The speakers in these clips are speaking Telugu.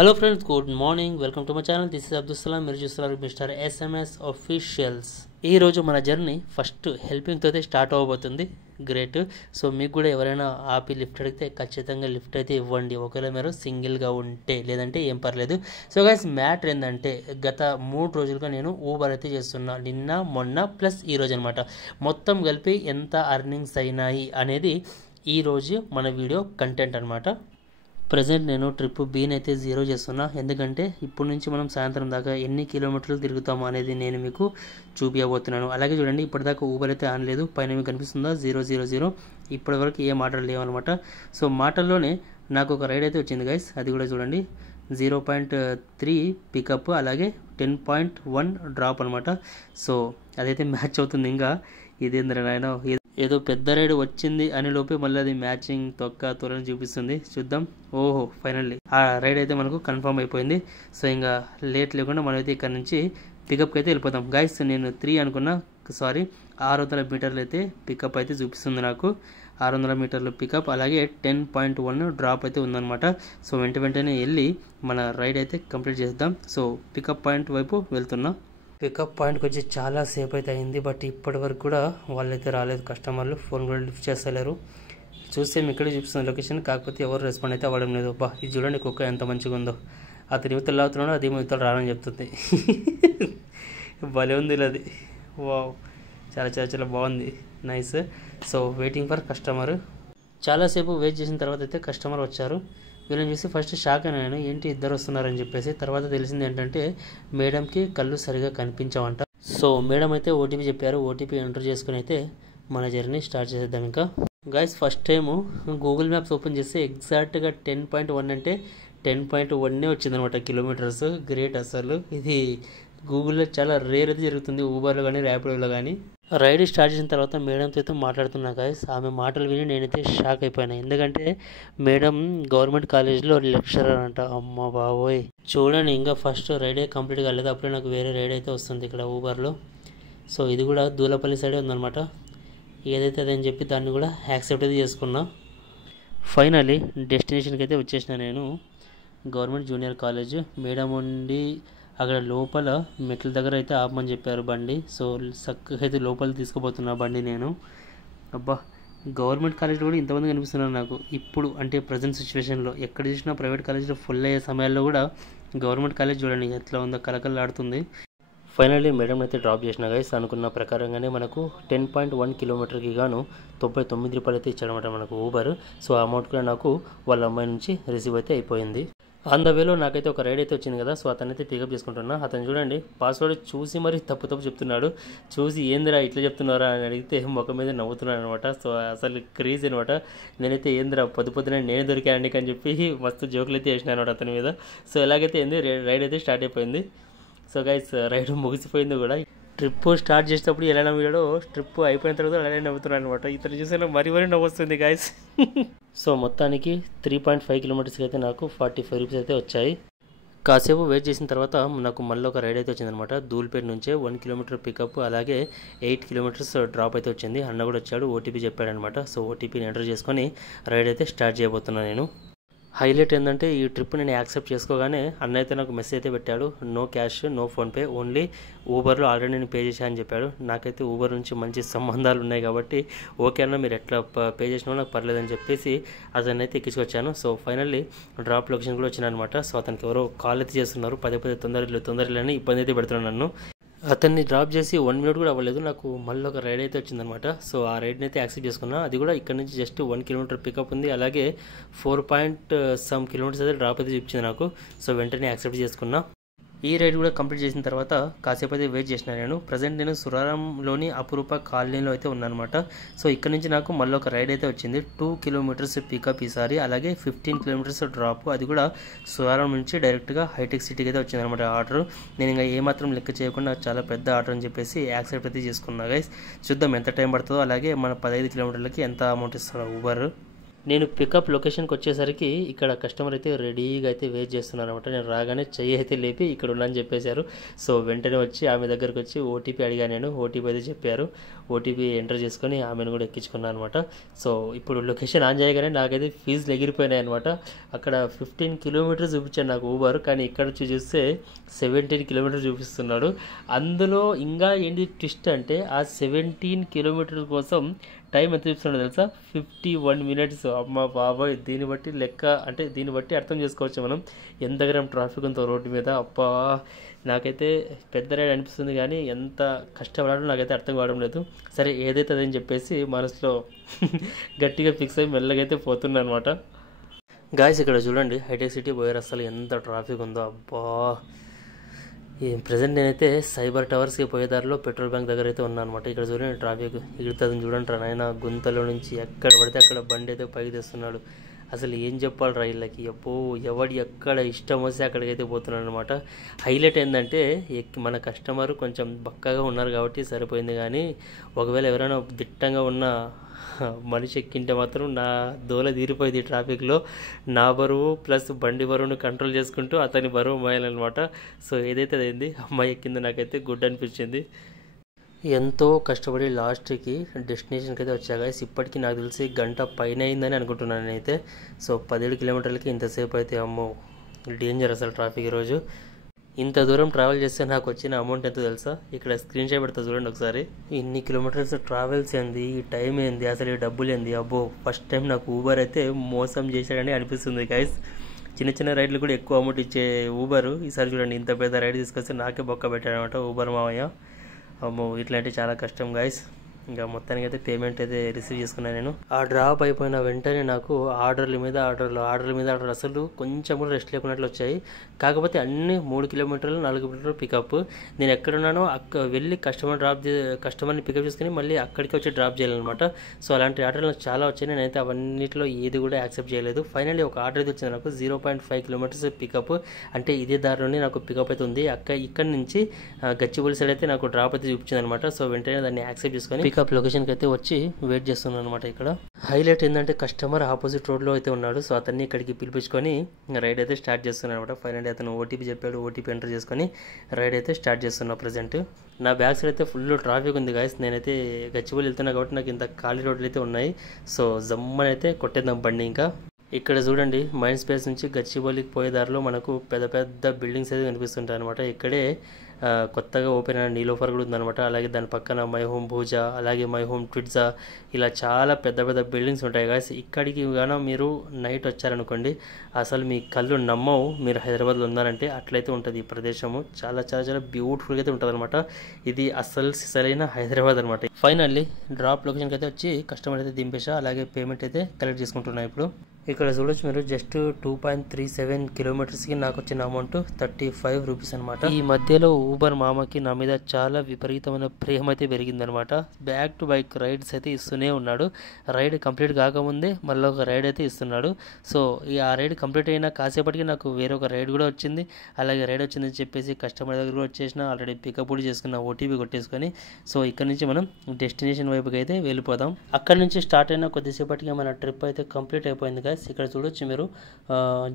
Hello friends, good morning. Welcome to my channel. This is Abdul Salam. మీరు చూస్తున్నారు మిస్టర్ SMS ఆఫీషియల్స్. ఈరోజు మన జర్నీ ఫస్ట్ హెల్పింగ్తో అయితే స్టార్ట్ అవ్వబోతుంది. గ్రేట్. సో మీకు కూడా ఎవరైనా ఆపి లిఫ్ట్ అడిగితే ఖచ్చితంగా లిఫ్ట్ అయితే ఇవ్వండి, ఒకవేళ మీరు సింగిల్గా ఉంటే. లేదంటే ఏం పర్లేదు. సో గైస్, మ్యాటర్ ఏంటంటే గత 3 రోజులుగా నేను ఊబర్ అయితే చేస్తున్నా. నిన్న, మొన్న ప్లస్ ఈరోజు అనమాట. మొత్తం కలిపి ఎంత అర్నింగ్స్ అయినాయి అనేది ఈరోజు మన వీడియో కంటెంట్ అనమాట. ప్రజెంట్ నేను ట్రిప్ బీని అయితే 0 చేస్తున్నా. ఎందుకంటే ఇప్పటి నుంచి మనం సాయంత్రం దాకా ఎన్ని కిలోమీటర్లు తిరుగుతాము అనేది నేను మీకు చూపించబోతున్నాను. అలాగే చూడండి, ఇప్పటిదాకా ఊబర్ అయితే ఆన్ లేదు. పైన మీకు కనిపిస్తుందా 000. ఇప్పటివరకు ఏ మాటలు లేవన్నమాట. సో మాటల్లోనే నాకు ఒక రైడ్ అయితే వచ్చింది గైస్. అది కూడా చూడండి, 0.3 పికప్, అలాగే 10.1 డ్రాప్ అనమాట. సో అదైతే మ్యాచ్ అవుతుంది. ఇంకా ఇదేంద్ర నాయన, ఏదో పెద్ద రైడ్ వచ్చింది అని లోపే మళ్ళీ అది మ్యాచింగ్ తొక్క తోలని చూపిస్తుంది. చూద్దాం. ఓహో, ఫైనల్లీ ఆ రైడ్ అయితే మనకు కన్ఫర్మ్ అయిపోయింది. సో ఇంకా లేట్ లేకుండా మనమైతే ఇక్కడ నుంచి పికప్కి అయితే వెళ్ళిపోతాం. గైస్, నేను 3 అనుకున్నా, సారీ 600 మీటర్లు అయితే పికప్ అయితే చూపిస్తుంది నాకు. 600 మీటర్లు పికప్, అలాగే 10.1 డ్రాప్ అయితే ఉందన్నమాట. సో వెంటనే వెళ్ళి మన రైడ్ అయితే కంప్లీట్ చేద్దాం. సో పికప్ పాయింట్ వైపు వెళ్తున్నా. పికప్ పాయింట్కి వచ్చి చాలా సేపు అయితే అయింది, బట్ ఇప్పటి వరకు కూడా వాళ్ళైతే రాలేదు. కస్టమర్లు ఫోన్ కూడా లిఫ్ట్ చేస్తలేరు. చూస్తే మేము ఇక్కడే చూపిస్తున్న లొకేషన్, కాకపోతే ఎవరు రెస్పాండ్ అయితే అవ్వడం లేదు. బా, ఇది చూడండి కుక్క ఎంత మంచిగా ఉందో. అతని యువతలు లాగుతున్నాడు, అది యువతలు రానని చెప్తుంది. భలే ఉంది అది. వావ్, చాలా బాగుంది. Nice. So waiting for customer. చాలాసేపు వెయిట్ చేసిన తర్వాత అయితే కస్టమర్ వచ్చారు. వీళ్ళని చూసి ఫస్ట్ షాక్ అయినా నేను, ఏంటి ఇద్దరు వస్తున్నారని చెప్పేసి. తర్వాత తెలిసింది ఏంటంటే మేడంకి కళ్ళు సరిగా కనిపించవంట. సో మేడం అయితే ఓటీపీ చెప్పారు. ఓటీపీ ఎంటర్ చేసుకుని అయితే మన జర్నీ స్టార్ట్ చేసేద్దాం. ఇంకా guys, first time Google maps open చేస్తే ఎగ్జాక్ట్గా 10.1 అంటే 10.1 వచ్చిందనమాట కిలోమీటర్స్. గ్రేట్ అసలు. ఇది గూగుల్లో చాలా రేర్ అయితే జరుగుతుంది, ఊబర్లో కానీ ర్యాపిడోలో కానీ. రైడ్ స్టార్ట్ చేసిన తర్వాత మేడంతో అయితే మాట్లాడుతున్నా గైస్. ఆమె మాటలు విని నేనైతే షాక్ అయిపోయాను. ఎందుకంటే మేడం గవర్నమెంట్ కాలేజ్లో లెక్చరర్ అంట. అమ్మ బాబోయ్. చూడండి, ఇంకా ఫస్ట్ రైడే కంప్లీట్ కాలేదు, అప్పుడే నాకు వేరే రైడ్ అయితే వస్తుంది ఇక్కడ ఊబర్లో. సో ఇది కూడా దూలపల్లి సైడే ఉందన్నమాట. ఏదైతే అదని చెప్పి దాన్ని కూడా యాక్సెప్ట్ అయితే చేసుకున్నా. ఫైనల్లీ డెస్టినేషన్కి అయితే వచ్చేసిన నేను. Government junior college. మేడం ఉండి అక్కడ లోపల మెట్ల దగ్గర అయితే ఆపమని చెప్పారు బండి. సో చక్కగా అయితే లోపలికి తీసుకుపోతున్నా బండి నేను. అబ్బా, గవర్నమెంట్ కాలేజ్లో కూడా ఇంతమంది కనిపిస్తున్నారు నాకు ఇప్పుడు. అంటే ప్రజెంట్ సిచ్యువేషన్లో ఎక్కడ చూసినా ప్రైవేట్ కాలేజ్లో ఫుల్ అయ్యే సమయాల్లో కూడా గవర్నమెంట్ కాలేజ్ చూడండి ఎట్లా ఉందో, కలకలాడుతుంది. ఫైనల్లీ మేడం అయితే డ్రాప్ చేసిన గైస్. అనుకున్న ప్రకారంగానే మనకు 10.1 కిలోమీటర్కి గాను 99 రూపాయలు అయితే ఇచ్చాడనమాట మనకు ఊబర్. సో ఆ అమౌంట్ కూడా నాకు వాళ్ళ అమ్మాయి నుంచి రిసీవ్ అయితే అయిపోయింది. ఆన్ ద వేలో నాకైతే ఒక రైడ్ అయితే వచ్చింది కదా. సో అతనైతే పికప్ చేసుకుంటున్నా. అతను చూడండి పాస్వర్డ్ చూసి మరి తప్పు చెప్తున్నాడు. చూసి ఏందిరా ఇట్లా చెప్తున్నారా అని అడిగితే ముఖం మీద నవ్వుతున్నాడు అనమాట. సో అసలు క్రేజ్ అనమాట. నేనైతే ఏందిరా పొద్దునే నేను దొరికానండి అని చెప్పి మస్తు జోకులు అయితే వేసినాను అనమాట అతని మీద. సో ఎలాగైతే ఏంది రైడ్ అయితే స్టార్ట్ అయిపోయింది. సో గైస్, రైడ్ ముగిసిపోయింది కూడా. ట్రిప్ స్టార్ట్ చేసేటప్పుడు ఎలా నవ్వాడో ట్రిప్ అయిపోయిన తర్వాత అలానే నవ్వుతున్నాను అనమాట. ఇతను చూసేలా మరీ నవ్వొస్తుంది గైస్. సో మొత్తానికి 3.5 కిలోమీటర్స్కి అయితే నాకు 45 రూపీస్ అయితే వచ్చాయి. కాసేపు వెయిట్ చేసిన తర్వాత నాకు మళ్ళీ ఒక రైడ్ అయితే వచ్చిందనమాట. ధూల్పేట నుంచే 1 కిలోమీటర్ పికప్, అలాగే 8 కిలోమీటర్స్ డ్రాప్ అయితే వచ్చింది. అన్న కూడా వచ్చాడు, ఓటీపీ చెప్పాడనమాట. సో ఓటీపీని ఎంటర్ చేసుకొని రైడ్ అయితే స్టార్ట్ చేయబోతున్నాను నేను. హైలైట్ ఏంటంటే ఈ ట్రిప్ నేను యాక్సెప్ట్ చేసుకోగానే అన్న అయితే నాకు మెసేజ్ అయితే పెట్టాడు. No cash, no PhonePe, only ఊబర్లో ఆల్రెడీ నేను పే చేశాను అని చెప్పాడు. నాకైతే ఊబర్ నుంచి మంచి సంబంధాలు ఉన్నాయి కాబట్టి ఓకే అన్న, మీరు ఎట్లా పే చేసినా నాకు పర్లేదని చెప్పేసి అతన్ని అయితే ఎక్కించుకొచ్చాను. సో ఫైనల్లీ డ్రాప్ లొకేషన్ కూడా వచ్చిన అనమాట. సో అతనికి ఎవరో కాల్ అయితే చేస్తున్నారు, పదే తొందరలేని ఇబ్బంది అయితే పెడుతున్నాను నన్ను. అతన్ని డ్రాప్ చేసి 1 మినిట్ కూడా అవ్వలేదు, నాకు మళ్ళీ ఒక రైడ్ అయితే వచ్చిందనమాట. సో ఆ రైడ్ని అయితే యాక్సెప్ట్ చేసుకున్నా. అది కూడా ఇక్కడ నుంచి జస్ట్ 1 కిలోమీటర్ పికప్ ఉంది, అలాగే 4 కిలోమీటర్స్ అయితే డ్రాప్ అయితే చూపించింది నాకు. సో వెంటనే యాక్సెప్ట్ చేసుకున్నా. ఈ రైడ్ కూడా కంప్లీట్ చేసిన తర్వాత కాసేపు అయితే వెయిట్ చేసిన నేను. ప్రజెంట్ నేను సురారంలోని అపురూప కాలనీలో అయితే ఉన్నానమాట. సో ఇక్కడ నుంచి నాకు మళ్ళీ ఒక రైడ్ అయితే వచ్చింది. 2 కిలోమీటర్స్ పికప్ ఈసారి, అలాగే 15 కిలోమీటర్స్ డ్రాప్. అది కూడా సురారం నుంచి డైరెక్ట్గా హైటెక్ సిటీకి అయితే వచ్చిందనమాట ఆర్డర్. నేను ఇంకా ఏమాత్రం లెక్క చేయకుండా చాలా పెద్ద ఆర్డర్ అని చెప్పేసి యాక్సెప్ట్ అయితే చేసుకున్నా గైస్. చూద్దాం ఎంత టైం పడుతుందో, అలాగే మన 15 కిలోమీటర్లకి ఎంత అమౌంట్ ఇస్తారో ఊబర్. నేను పికప్ లొకేషన్కి వచ్చేసరికి ఇక్కడ కస్టమర్ అయితే రెడీగా అయితే వెయిట్ చేస్తున్నారు అనమాట. నేను రాగానే చెయ్యి అయితే లేపి ఇక్కడ ఉన్నాను చెప్పేశారు. సో వెంటనే వచ్చి ఆమె దగ్గరకు వచ్చి ఓటీపీ అడిగాను. నేను ఓటీపీ అయితే చెప్పారు. ఓటీపీ ఎంటర్ చేసుకొని ఆమెను కూడా ఎక్కించుకున్నాను అనమాట. సో ఇప్పుడు లొకేషన్ ఆన్ చేయగానే నాకైతే ఫీజులు ఎగిరిపోయినాయి అనమాట. అక్కడ 15 కిలోమీటర్స్ చూపించాను నాకు ఊబర్, కానీ ఇక్కడ చూస్తే 17 కిలోమీటర్స్ చూపిస్తున్నాడు. అందులో ఇంకా ఏంటి ట్విస్ట్ అంటే ఆ 17 కిలోమీటర్ల కోసం టైం ఎంత చూపిస్తున్నాడో తెలుసా? 51 మినిట్స్. అమ్మ బాబాయ్, దీన్ని బట్టి లెక్క అంటే దీన్ని బట్టి అర్థం చేసుకోవచ్చు మనం ఎంత గ్రామ్ ట్రాఫిక్ ఉందో రోడ్డు మీద. అబ్బా, నాకైతే పెద్ద రైడ్ అనిపిస్తుంది కానీ ఎంత కష్టపడాలో నాకైతే అర్థం కావడం లేదు. సరే ఏదైతే అదని చెప్పేసి మనసులో గట్టిగా ఫిక్స్ అయ్యి మెల్లగా అయితే పోతున్నా అనమాట. గాయస్ ఇక్కడ చూడండి, హైటెక్ సిటీ పోయే రస్తాలు ఎంత ట్రాఫిక్ ఉందో. అబ్బా, ఈ ప్రజెంట్ నేనైతే సైబర్ టవర్స్కి పోయే దారిలో పెట్రోల్ బంక్ దగ్గర అయితే ఉన్నాను అనమాట. ఇక్కడ చూడండి ట్రాఫిక్ ఎగురుతుంది చూడండి రా నాయన. గుంతలో నుంచి ఎక్కడ పడితే అక్కడ బండి అయితే పైకి తెస్తున్నాడు. అసలు ఏం చెప్పాలి రా వీళ్ళకి. అబ్బో, ఎవడి ఎక్కడ ఇష్టం వస్తే అక్కడికైతే పోతున్నాడు అనమాట. హైలైట్ ఏంటంటే మన కస్టమర్ కొంచెం బక్కగా ఉన్నారు కాబట్టి సరిపోయింది, కానీ ఒకవేళ ఎవరైనా దిట్టంగా ఉన్న మనిషి ఎక్కింటే మాత్రం నా దోల తీరిపోయింది ట్రాఫిక్లో. నా బరువు ప్లస్ బండి బరువును కంట్రోల్ చేసుకుంటూ అతని బరువు మోయాలన్నమాట. సో ఏదైతే అయింది, అమ్మాయి ఎక్కింది నాకైతే గుడ్ అనిపించింది. ఎంతో కష్టపడి లాస్ట్కి డెస్టినేషన్కి అయితే వచ్చా గైస్. ఇప్పటికీ నాకు తెలిసి గంట పైన అయిందని అనుకుంటున్నాను నేనైతే. సో 17 కిలోమీటర్లకి ఇంతసేపు అయితే, అమ్మో డేంజర్ అసలు ట్రాఫిక్ ఈరోజు. ఇంత దూరం ట్రావెల్ చేస్తే నాకు వచ్చిన అమౌంట్ ఎంతో తెలుసా? ఇక్కడ స్క్రీన్ షాట్ పెడతా చూడండి ఒకసారి. ఇన్ని కిలోమీటర్స్ ట్రావెల్స్ ఏంది, ఈ టైం ఏంది, అసలు ఈ డబ్బులు ఏంది. అబ్బో, ఫస్ట్ టైం నాకు ఊబర్ అయితే మోసం చేశాడని అనిపిస్తుంది గైస్. చిన్న చిన్న రైడ్లు కూడా ఎక్కువ అమౌంట్ ఇచ్చే ఊబరు ఈసారి చూడండి ఇంత పెద్ద రైడ్ తీసుకొస్తే నాకే బొక్క పెట్టాడనమాట ఊబర్ మావయ్య. అమ్మో, ఇట్లాంటి చాలా కష్టం గైస్. ఇంకా మొత్తానికి అయితే పేమెంట్ అయితే రిసీవ్ చేసుకున్నాను నేను. ఆ డ్రాప్ అయిపోయిన వెంటనే నాకు ఆర్డర్ల మీద ఆర్డర్లు అసలు కొంచెం కూడా రెస్ట్ లేకున్నట్లు వచ్చాయి. కాకపోతే అన్ని 3 కిలోమీటర్లు 4 కిలోమీటర్లు పికప్. నేను ఎక్కడున్నానో వెళ్ళి కస్టమర్ని పికప్ చేసుకుని మళ్ళీ అక్కడికి వచ్చి డ్రాప్ చేయాలన్నమాట. సో అలాంటి ఆర్డర్లు నాకు చాలా వచ్చాయి. నేనైతే అవన్నిటిలో ఏది కూడా యాక్సెప్ట్ చేయలేదు. ఫైనల్లీ ఒక ఆర్డర్ అయితే వచ్చింది నాకు 0.5 కిలోమీటర్స్ పికప్. అంటే ఇదే దారిలోనే నాకు పికప్ అయితే ఉంది. ఇక్కడి నుంచి గచ్చిబౌలి సైడ్ అయితే నాకు డ్రాప్ అయితే చూపించింది అనమాట. సో వెంటనే దాన్ని యాక్సెప్ట్ చేసుకొని పికప్ లొకేషన్కి అయితే వచ్చి వెయిట్ చేస్తున్నాను అనమాట. ఇక్కడ హైలైట్ ఏంటంటే కస్టమర్ ఆపోజిట్ రోడ్లో అయితే ఉన్నాడు. సో అతన్ని ఇక్కడికి పిలిపించుకొని రైడ్ అయితే స్టార్ట్ చేస్తున్నాను అనమాట. ఫైనల్లీ అతను ఓటీపీ చెప్పాడు. ఓటీపీ ఎంటర్ చేసుకొని రైడ్ అయితే స్టార్ట్ చేస్తున్నా. ప్రజెంట్ నా బ్యాక్ సైడ్ అయితే ఫుల్ ట్రాఫిక్ ఉంది గాయస్. నేనైతే గచ్చిబౌలి వెళ్తున్నా కాబట్టి నాకు ఇంత ఖాళీ రోడ్లు అయితే ఉన్నాయి. సో జమ్మని అయితే కొట్టేద్దాం బండి. ఇంకా ఇక్కడ చూడండి, మైండ్ స్పేస్ నుంచి గచ్చిబౌలికి పోయే దారిలో మనకు పెద్ద పెద్ద బిల్డింగ్స్ అయితే కనిపిస్తుంటాయి అనమాట. ఇక్కడే కొత్తగా ఓపెన్ అయిన నీలోఫర్ కూడా ఉందన్నమాట. అలాగే దాని పక్కన మై హోమ్ భూజా, అలాగే మై హోమ్ ట్విట్జా, ఇలా చాలా పెద్ద పెద్ద బిల్డింగ్స్ ఉంటాయి గాయస్. ఇక్కడికి గాన మీరు నైట్ వచ్చారనుకోండి, అసలు మీ కళ్ళు నమ్మవు మీరు హైదరాబాద్లో ఉన్నారంటే. అట్లయితే ఉంటుంది ఈ ప్రదేశము. చాలా చాలా చాలా బ్యూటిఫుల్గా అయితే ఉంటుంది అనమాట. ఇది అసలైన హైదరాబాద్ అనమాట. ఫైనల్లీ డ్రాప్ లొకేషన్కి అయితే వచ్చి కస్టమర్ అయితే దింపేసా. అలాగే పేమెంట్ అయితే కలెక్ట్ చేసుకుంటున్నా. ఇప్పుడు ఇక్కడ చూడొచ్చు మీరు, జస్ట్ 2.37 కిలోమీటర్స్కి నాకు వచ్చిన అమౌంట్ 35 రూపీస్ అనమాట. ఈ మధ్యలో ఊబర్ మామకి నా మీద చాలా విపరీతమైన ప్రేమ అయితే పెరిగిందనమాట. బ్యాక్ టు బైక్ రైడ్స్ అయితే ఇస్తూనే ఉన్నాడు. రైడ్ కంప్లీట్ కాకముందే మళ్ళీ ఒక రైడ్ అయితే ఇస్తున్నాడు. సో ఆ రైడ్ కంప్లీట్ అయినా కాసేపటికి నాకు వేరొక రైడ్ కూడా వచ్చింది. అలాగే రైడ్ వచ్చిందని చెప్పేసి కస్టమర్ దగ్గర కూడా వచ్చేసిన, ఆల్రెడీ పికప్ కూడా చేసుకున్న, ఓటీపీ కొట్టేసుకొని. సో ఇక్కడ నుంచి మనం డెస్టినేషన్ వైపుకి అయితే వెళ్ళిపోదాం. అక్కడ నుంచి స్టార్ట్ అయిన కొద్దిసేపటికి మన ట్రిప్ అయితే కంప్లీట్ అయిపోయింది గైస్. ఇక్కడ చూడొచ్చు మీరు,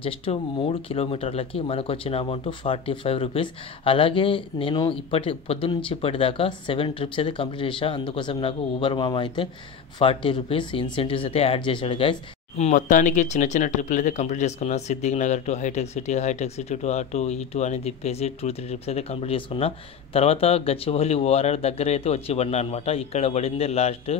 జస్ట్ 3 కిలోమీటర్లకి మనకు వచ్చిన అమౌంట్ 45 రూపీస్. అలాగే నేను పొద్దు నుంచి ఇప్పటిదాకా 7 ట్రిప్స్ అయితే కంప్లీట్ చేశా. అందుకోసం నాకు ఊబర్ మామ అయితే 40 రూపీస్ ఇన్సెంటివ్స్ అయితే యాడ్ చేశాడు గైస్. మొత్తానికి చిన్న చిన్న ట్రిప్లు అయితే కంప్లీట్ చేసుకున్నా. Siddiq Nagar to hitech city to అటు ఇటు అని తిప్పేసి 2-3 ట్రిప్స్ అయితే కంప్లీట్ చేసుకున్నా. తర్వాత గచ్చిబౌలి ఓఆర్ఆర్ దగ్గర అయితే వచ్చి పడినా అనమాట. ఇక్కడ పడిందే లాస్ట్.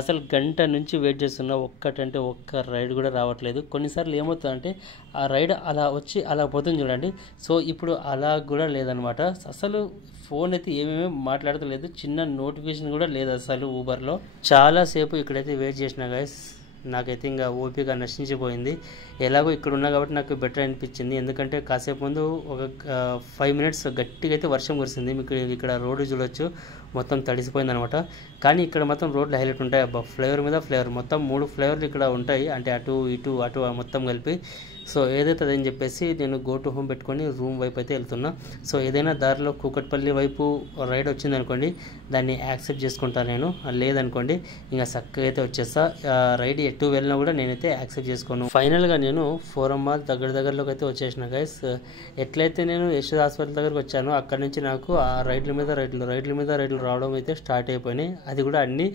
అసలు గంట నుంచి వెయిట్ చేస్తున్నా, ఒక్క రైడ్ కూడా రావట్లేదు. కొన్నిసార్లు ఏమవుతుందంటే ఆ రైడ్ అలా వచ్చి అలా పోతుంది చూడండి. సో ఇప్పుడు అలా కూడా లేదనమాట. అసలు ఫోన్ అయితే ఏమేమి మాట్లాడతలేదు, చిన్న నోటిఫికేషన్ కూడా లేదు అసలు ఊబర్లో. చాలాసేపు ఇక్కడైతే వెయిట్ చేసిన గైస్. నాకైతే ఇంకా ఓపిక నశించిపోయింది. ఎలాగో ఇక్కడ ఉన్నా కాబట్టి నాకు బెటర్ అనిపించింది. ఎందుకంటే కాసేపు ముందు ఒక 5 మినిట్స్ గట్టిగా అయితే వర్షం కురిసింది. మీకు ఇక్కడ రోడ్డు చూడొచ్చు, మొత్తం తడిసిపోయిందనమాట. కానీ ఇక్కడ మాత్రం రోడ్లు హైలైట్ ఉంటాయి అబ్బా, ఫ్లేవర్ మీద ఫ్లేవర్, మొత్తం 3 ఫ్లేవర్లు ఇక్కడ ఉంటాయి, అంటే అటు ఇటు అటు మొత్తం కలిపి. సో ఏదైతే అదని చెప్పేసి నేను గో టు హోమ్ పెట్టుకొని రూమ్ వైపు అయితే వెళ్తున్నా. సో ఏదైనా దారిలో కూకట్పల్లి వైపు రైడ్ వచ్చింది అనుకోండి, దాన్ని యాక్సెప్ట్ చేసుకుంటాను నేను. లేదనుకోండి ఇంకా చక్కగా అయితే వచ్చేస్తా. రైడ్ ఎటు వెళ్ళినా కూడా నేనైతే యాక్సెప్ట్ చేసుకోను. ఫైనల్గా నేను ఫోరమ్మాల్ దగ్గరలోకి అయితే వచ్చేసిన గైస్. ఎట్లయితే నేను యశోద హాస్పిటల్ దగ్గరకు వచ్చానో అక్కడ నుంచి నాకు ఆ రైడ్ల మీద రైడ్లు రావడం అయితే స్టార్ట్ అయిపోయినాయి. అది కూడా అన్ని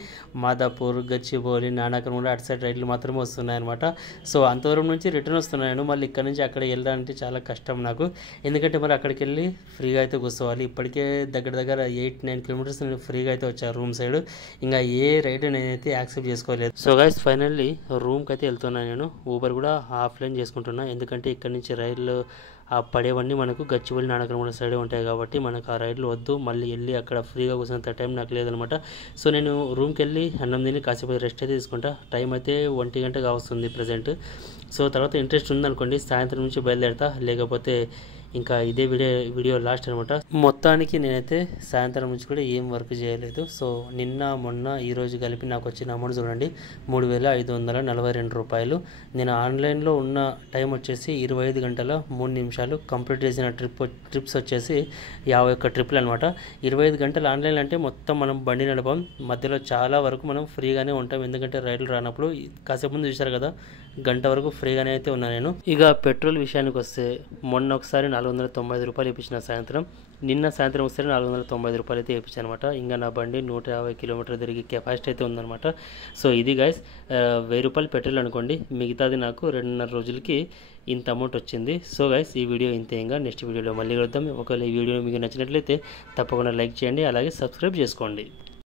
మాదాపూర్, గచ్చిబౌలి, నానాకరం కూడా అటు సైడ్ రైడ్లు మాత్రమే వస్తున్నాయి అనమాట. సో అంతవరం నుంచి రిటర్న్ వస్తున్నాను. మళ్ళీ ఇక్కడ నుంచి అక్కడ వెళ్ళడానికి చాలా కష్టం నాకు, ఎందుకంటే మరి అక్కడికి వెళ్ళి ఫ్రీగా అయితే కూర్చోవాలి. ఇప్పటికే దగ్గర 8-9 కిలోమీటర్స్ నేను ఫ్రీగా అయితే వచ్చాను రూమ్ సైడ్. ఇంకా ఏ రైడ్ నేనైతే యాక్సెప్ట్ చేసుకోలేదు. సో గైస్ ఫైనల్లీ రూమ్కి అయితే వెళ్తున్నాను నేను. ఊబర్ కూడా ఆఫ్లైన్ చేసుకుంటున్నా, ఎందుకంటే ఇక్కడ నుంచి రైళ్ళు పడేవన్నీ మనకు గచ్చిబౌలి, నానక్రమణ సైడే ఉంటాయి కాబట్టి మనకు ఆ రైడ్లు వద్దు. మళ్ళీ వెళ్ళి అక్కడ ఫ్రీగా కూర్చున్నంత టైం నాకు లేదనమాట. సో నేను రూమ్కి వెళ్ళి అన్నం తిని కాసేపు రెస్ట్ అయితే తీసుకుంటా. టైం అయితే 1 గంట కావస్తుంది ప్రజెంట్. సో తర్వాత ఇంట్రెస్ట్ ఉందనుకోండి సాయంత్రం నుంచి బయలుదేరతా, లేకపోతే ఇంకా ఇదే వీడియో లాస్ట్ అనమాట. మొత్తానికి నేనైతే సాయంత్రం నుంచి కూడా ఏం వర్క్ చేయలేదు. సో నిన్న మొన్న ఈ రోజు కలిపి నాకు వచ్చిన అమౌంట్ చూడండి, 3,542 రూపాయలు. నేను ఆన్లైన్లో ఉన్న టైం వచ్చేసి 25 గంటల 3 నిమిషాలు. కంప్లీట్ చేసిన ట్రిప్స్ వచ్చేసి 51 ట్రిప్లు అనమాట. 25 గంటలు ఆన్లైన్ అంటే మొత్తం మనం బండి నడపం, మధ్యలో చాలా వరకు మనం ఫ్రీగానే ఉంటాం, ఎందుకంటే రైలు రానప్పుడు. కాసేపు ముందు చూశారు కదా, గంట వరకు ఫ్రీగానే అయితే ఉన్నా నేను. ఇక పెట్రోల్ విషయానికి వస్తే మొన్న ఒకసారి 490 రూపాయలు ఇప్పించిన సాయంత్రం, నిన్న సాయంత్రం ఒకసారి 490 రూపాయలు అయితే ఇప్పించాను అనమాట. ఇంకా నా బండి 150 కిలోమీటర్ తిరిగి కెపాసిటీ అయితే ఉందన్నమాట. సో ఇది గైస్ 1000 రూపాయలు పెట్రోల్ అనుకోండి, మిగతాది నాకు 2.5 రోజులకి ఇంత అమౌంట్ వచ్చింది. సో గైస్ ఈ వీడియో ఇంతే. ఇంకా నెక్స్ట్ వీడియోలో మళ్ళీ కలుద్దాం. ఒకవేళ ఈ వీడియో మీకు నచ్చినట్లయితే తప్పకుండా లైక్ చేయండి, అలాగే సబ్స్క్రైబ్ చేసుకోండి.